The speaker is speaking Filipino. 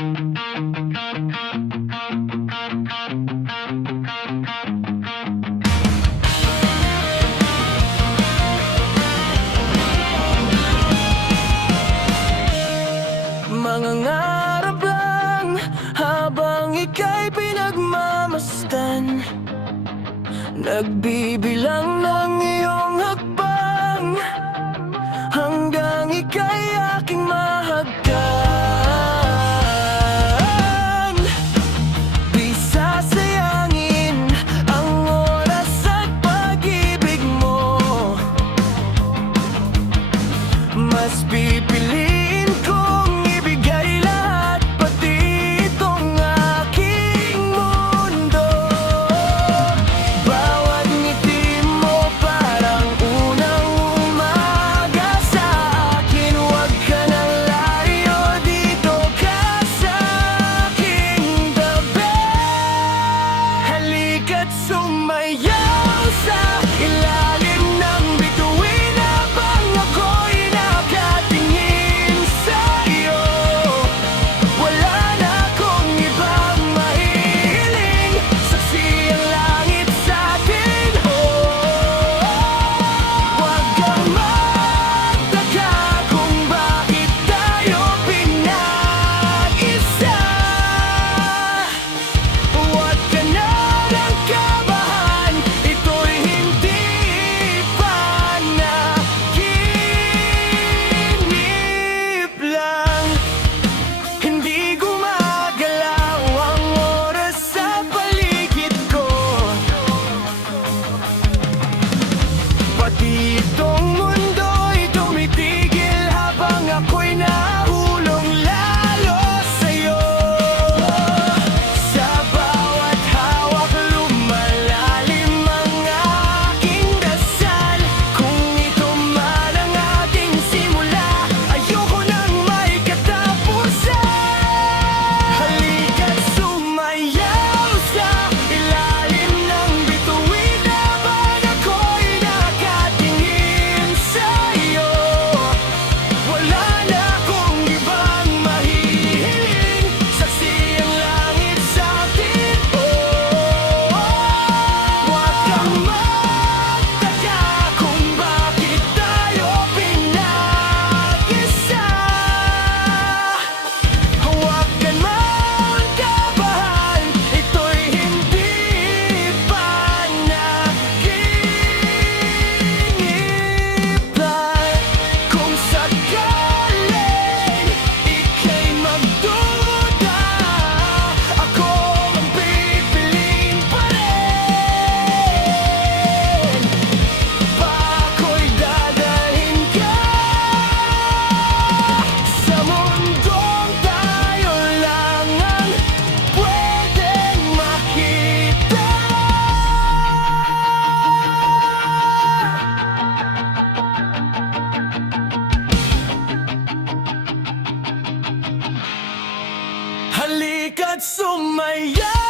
Mangangarap lang habang ika'y pinagmamasdan, nagbibilang ng iyong hakbang hanggang ika'y aking mahagdan. Di sasayangin ang oras at pag-ibig mo, mas pipiliin kong ibigay lahat, pati itong aking mundo. Bawat ngiti mo parang unang umaga sa akin. Huwag ka nang layo, dito ka sa aking tabi. Halika't sumayaw sa ilalim ng bituin habang ako'y nakatingin sa'yo. Wala na akong ibang mahihiling, saksi ang langit sa'tin. Huwag kang magtaka kung bakit tayo pinag-isa. Huwag ka na ng kabahan, ito'y hindi panaginip lang. Hindi gumagalaw ang oras sa paligid ko, pati itong mundo'y tumitigil habang ako'y nahulong lalo sa'yo. Sa bawat hawak lumalalim ang aking dasal. Kung ito man ang ating simula, ayoko nang may katapusan. Halika't sumayaw sa ilalim ng bituin habang ako'y nakatingin sa'yo. Wala na akong ibang mahihiling, saksi ang langit sa'tin. Huwag kang magtaka kung bakit tayo pinag-isa. Huwag ka nang kabahan, ito'y hindi panaginip lang. Kung sakaling ika'y magduda, ako ang pipiliin pa rin. Ako'y dadalhin ka sa mundong tayo lang ang pwedeng makita. Halika't sumayaw